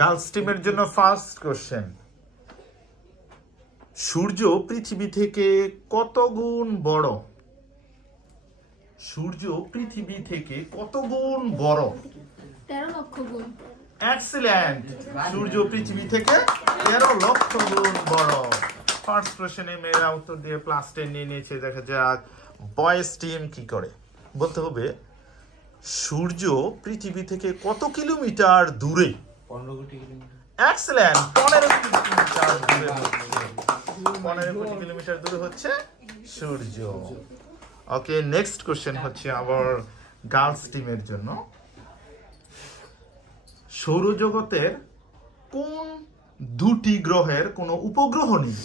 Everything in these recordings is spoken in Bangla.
গার্লস টিমের জন্য ফার্স্ট কোশ্চেন সূর্য পৃথিবী থেকে কত গুণ বড়? সূর্য পৃথিবী থেকে কত গুণ বড়? তেরো লক্ষ গুণ। এক্সিলেন্ট সূর্য পৃথিবী থেকে তেরো লক্ষ গুণ বড়। ফার্স্ট কোশ্চেনে মেয়েরা উত্তর দিয়ে প্লাস টেন নিয়ে নিয়েছে দেখা যাক বয়েজ টিম কি করে? বলতে হবে সূর্য পৃথিবী থেকে কত কিলোমিটার দূরে? পনেরো কোটি কিলোমিটার। এক্সেলেন্ট পনেরো পনেরো কোটি কিলোমিটার দূরে হচ্ছে সূর্য। ওকে নেক্সট কোশ্চেন হচ্ছে আবার গার্লস টিমের জন্য। সৌরজগতের কোন দুটি গ্রহের কোনো উপগ্রহ নেই?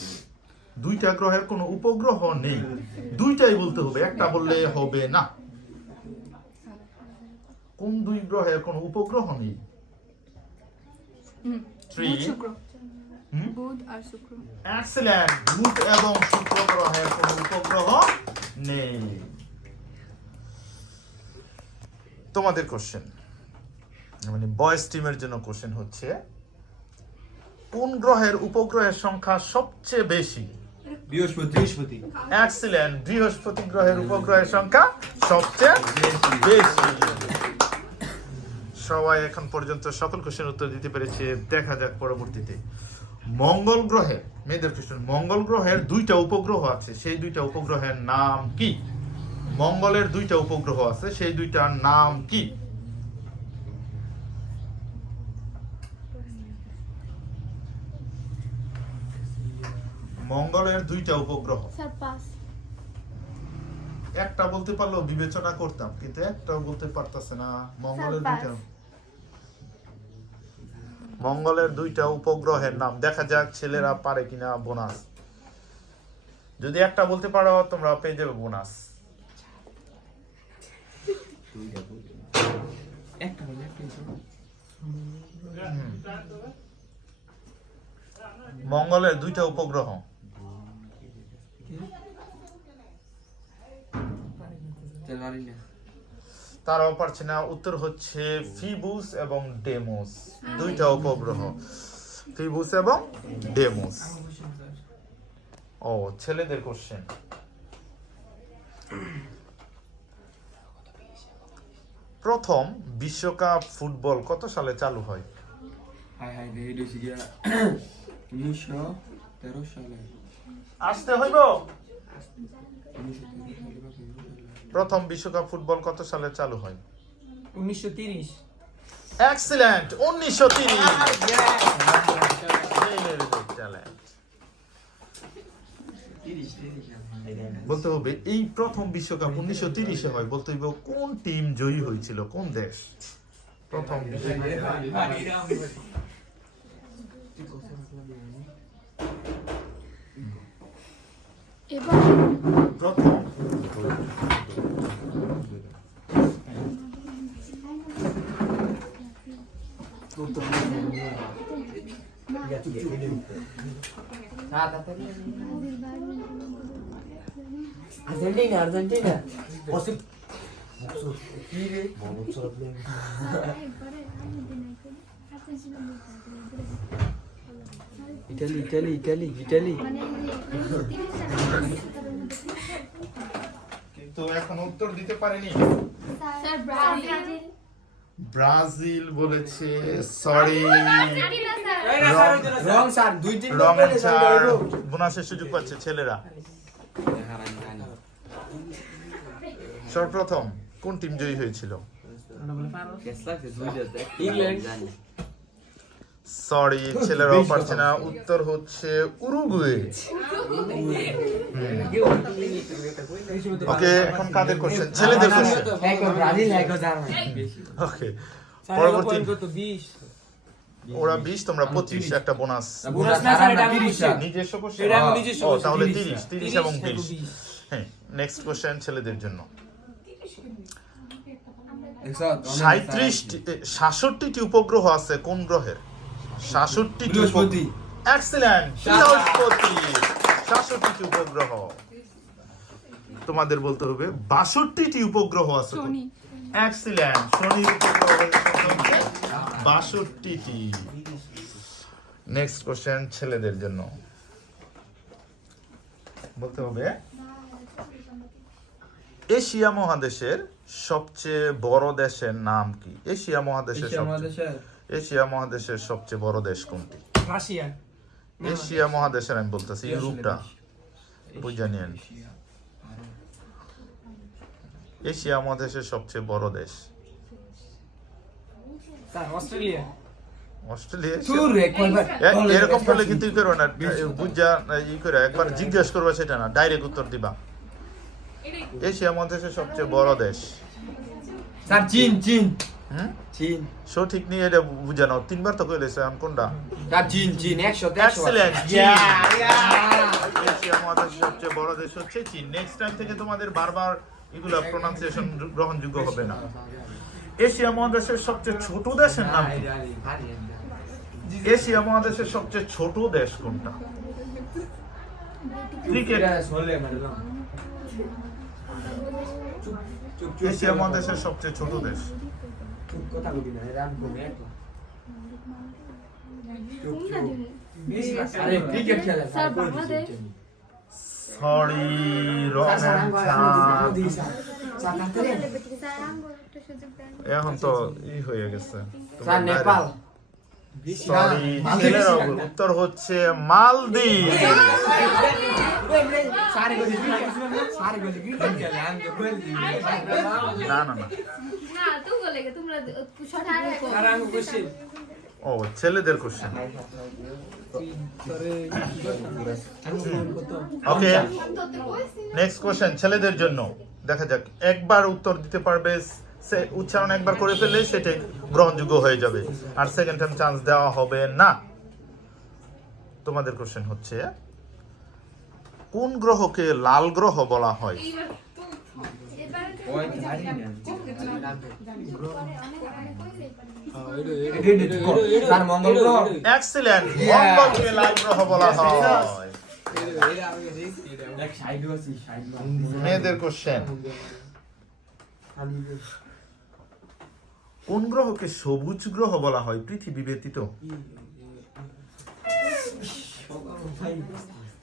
দুইটা গ্রহের কোনো উপগ্রহ নেই। দুইটাই বলতে হবে একটা বললে হবে না। কোন দুই গ্রহের কোনো উপগ্রহ নেই। থ্রি বুধ শুক্র। হুম? বুধ আর শুক্র। এক্সেলেন্ট বুধ এবং শুক্র গ্রহের কোনো উপগ্রহ নেই। তোমাদের কোশ্চেন মানে বয়েস টিমের জন্য কোশ্চেন হচ্ছে কোন গ্রহের উপগ্রহের সংখ্যা সবচেয়ে বেশি? বৃহস্পতি। বৃহস্পতি। এক্সিলেন্ট বৃহস্পতি গ্রহের উপগ্রহের সংখ্যা সবচেয়ে বেশি। সবাই এখন পর্যন্ত সকল কোশ্চেন উত্তর দিতে পেরেছে। দেখা যাক পরবর্তীতে। মঙ্গল গ্রহের মেয়েদের কোশ্চেন মঙ্গল গ্রহের দুইটা উপগ্রহ আছে। সেই দুইটা উপগ্রহের নাম কি? মঙ্গলের দুইটা উপগ্রহ আছে। সেই দুইটার নাম কি? মঙ্গলের দুইটা উপগ্রহ। একটা বলতে পারলেও বিবেচনা করতাম কিন্তু একটাও বলতে পারতাছে না। মঙ্গলের দুইটা মঙ্গলের দুইটা উপগ্রহের নাম। দেখা যাক ছেলেরা পারে কিনা বোনাস। যদি একটা বলতে পারো তোমরা পেয়ে যাবে বোনাস। মঙ্গলের দুইটা উপগ্রহ। তারাও পারছে না উত্তর হচ্ছে ফিবুস এবং ডেমোস। দুইটা উপগ্রহ। ফিবুস এবং ডেমোস। ও ছেলেদের কোশ্চেন প্রথম বিশ্বকাপ ফুটবল কত সালে চালু হয়? আসতে হইব? প্রথম বিশ্বকাপ ফুটবল কত সালে চালু হয়? উনিশশো তিরিশ। এক্সিলেন্ট উনিশশো তিরিশ! বলতে হবে এই প্রথম বিশ্বকাপ উনিশশো তিরিশে হয় বলতে হবে কোন টিম জয়ী হয়েছিল কোন দেশ? প্রথম প্রথম Argentina Argentina Italy Italy Italy Italy কিন্তু এখন উত্তর দিতে পারেনি? Sir Brazil. ব্রাজিল বলেছে সরি রং স্যার দুই তিন রং স্যার বোনাসের সুযোগ পাচ্ছে ছেলেরা। সর্বপ্রথম কোন টিম জয়ী হয়েছিল? ইংল্যান্ড। সরি ছেলেরাও পারছে না উত্তর হচ্ছে উরুগুয়ে ওকে এখন কাদের কোশ্চেন ছেলেদের কোশ্চেন ওকে পরবর্তী পয়েন্ট কত 20 ওরা বিশ তোমরা পঁচিশ একটা বোনাস। নিজস্ব কোশ্চেন ও তাহলে তিরিশ, তিরিশ তিরিশ 30 এবং বিশ হ্যাঁ নেক্সট কোশ্চেন ছেলেদের জন্য সাঁত্রিশটি সাতষট্টিটি উপগ্রহ আছে কোন গ্রহের সাতষট্টিটি বৃহস্পতি। এক্সিলেন্ট বৃহস্পতি! উপগ্রহ। তোমাদের বলতে হবে বাষট্টিটি উপগ্রহ আছে শনি। এক্সিলেন্ট বাষট্টিটি নেক্সট কোশ্চেন ছেলেদের জন্য। বলতে হবে এশিয়া মহাদেশের সবচেয়ে বড় দেশের নাম কি? এশিয়া মহাদেশের এশিয়া সবচেয়ে- মহাদেশের? এশিয়া মহাদেশের সবচেয়ে বড় দেশ কোনটি? রাশিয়া। এশিয়া মহাদেশের আমি বলতেছি ইউরোপটা। বুঝে নিয়েন এশিয়া মহাদেশের সবচেয়ে বড় দেশ? অস্ট্রেলিয়া। এরকম করলে কিন্তু ই করো না বুঝা ই করে একবার জিজ্ঞেস করবে সেটা না ডাইরেক্ট উত্তর দিবা। এশিয়া মহাদেশের সবচেয়ে বড় দেশ। স্যার চীন চীন। হুম চীন। সঠিক নিয়ে এটা বুঝানো। তিনবার তো কইলেছে আমি কোনটা? স্যার চীন চীন একশো এক্সেলেন্ট এশিয়া মহাদেশের সবচেয়ে বড় দেশ হচ্ছে চীন। নেক্সট টাইম থেকে তোমাদের বারবার এগুলো প্রোনাউন্সিয়েশন গ্রহণযোগ্য হবে না। এশিয়া মহাদেশের সবচেয়ে ছোট দেশের নাম এশিয়া মহাদেশের সবচেয়ে ছোট দেশ কোনটা? ক্রিকেট এশিয়া মহাদেশের সবচেয়ে ছোট দেশ সরি এখন তো ই হয়ে গেছে নেপাল উত্তর হচ্ছে মালদ্বীপ না না না ও, ছেলেদের কোশ্চেন ওকে নেক্সট কোশ্চেন ছেলেদের জন্য। দেখা যাক, একবার উত্তর দিতে পারবে, সে উচ্চারণ একবার করে ফেললে সেটা গ্রহণযোগ্য হয়ে যাবে। আর সেকেন্ড টাইম চান্স দেওয়া হবে না। তোমাদের কোশ্চেন হচ্ছে কোন গ্রহকে লাল গ্রহ বলা হয়? স্যার মঙ্গল গ্রহ? এক্সিলেন্ট মঙ্গলকে লাল গ্রহ বলা হয়। মেয়েদের কোশ্চেন কোন গ্রহকে সবুজ গ্রহ বলা হয়? পৃথিবী ব্যতীত।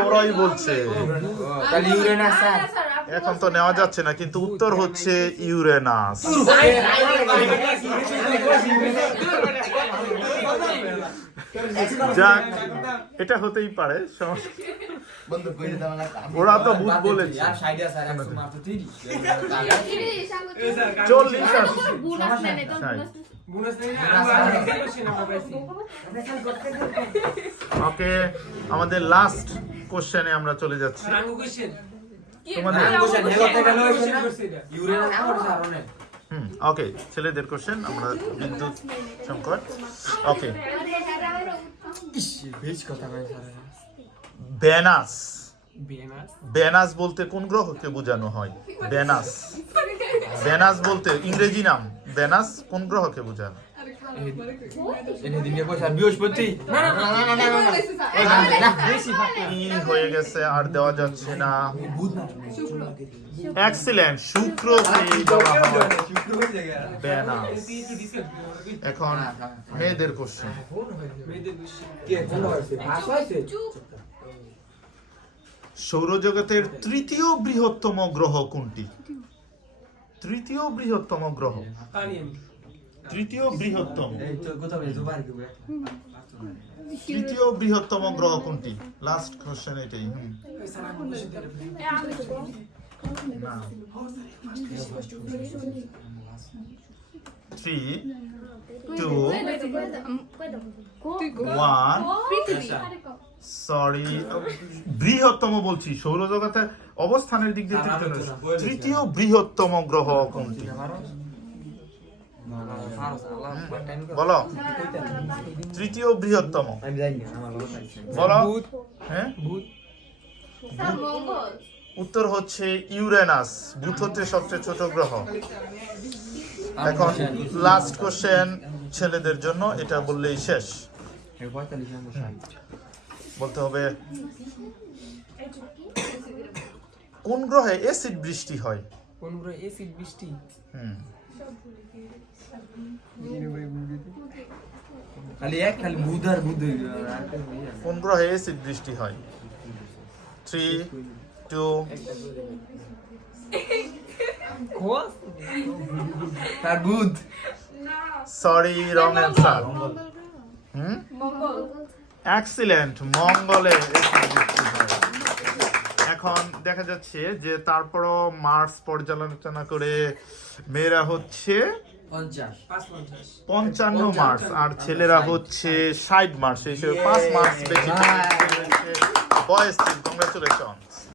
ওরাই বলছে তাহলে ইউরেনাস স্যার এখন তো নেওয়া যাচ্ছে না কিন্তু উত্তর হচ্ছে ইউরেনাস যাক এটা হতেই পারে ওরা তো বুধ বলেছে স্যার চল্লিশ ওকে আমাদের লাস্ট কোশ্চেনে আমরা চলে যাচ্ছি। ওকে ছেলেদের কোশ্চেন আমরা বিদ্যুৎ সংকট। ওকে বেনাস। বেনাস? বলতে কোন গ্রহকে বোঝানো হয়? বেনাস। বেনাস বলতে ইংরেজি নাম। বেনাস কোন গ্রহকে কি হয়ে গেছে আর দেওয়া যাচ্ছে না। এক্সিলেন্ট শুক্র এখন মেয়েদের কোশ্চেন সৌরজগতের তৃতীয় বৃহত্তম গ্রহ কোনটি? তৃতীয় বৃহত্তম গ্রহ তৃতীয় বৃহত্তম তৃতীয় বৃহত্তম গ্রহ কোনটি লাস্ট কোশ্চেন এটাই থ্রি টু ওয়ান সরি বৃহত্তম বলছি সৌরজগতের অবস্থানের দিক দিয়ে তৃতীয় তৃতীয় বৃহত্তম গ্রহ কোনটি বলো তৃতীয় বৃহত্তম বলো হ্যাঁ উত্তর হচ্ছে ইউরেনাস বুধ হচ্ছে সবচেয়ে ছোট গ্রহ এখন লাস্ট কোশ্চেন ছেলেদের জন্য এটা বললেই শেষ বলতে হবে কোন গ্রহে অ্যাসিড বৃষ্টি হয়? কোন গ্রহে এসিড বৃষ্টি? হুম। খালি এক খালি বুধ আর বুধ। কোন গ্রহে অ্যাসিড বৃষ্টি হয়? থ্রি টু তার বুধ। Sorry wrong answer hmm? মঙ্গল। এক্সিলেন্ট মঙ্গলে। এখন দেখা যাচ্ছে যে তারপরও মার্স পর্যালোচনা করে মেয়েরা হচ্ছে পঞ্চান্ন মার্চ আর ছেলেরা হচ্ছে ষাট মার্চ এই হিসেবে পাঁচ মার্চ বেশি বয়স কংগ্রাচুলেশন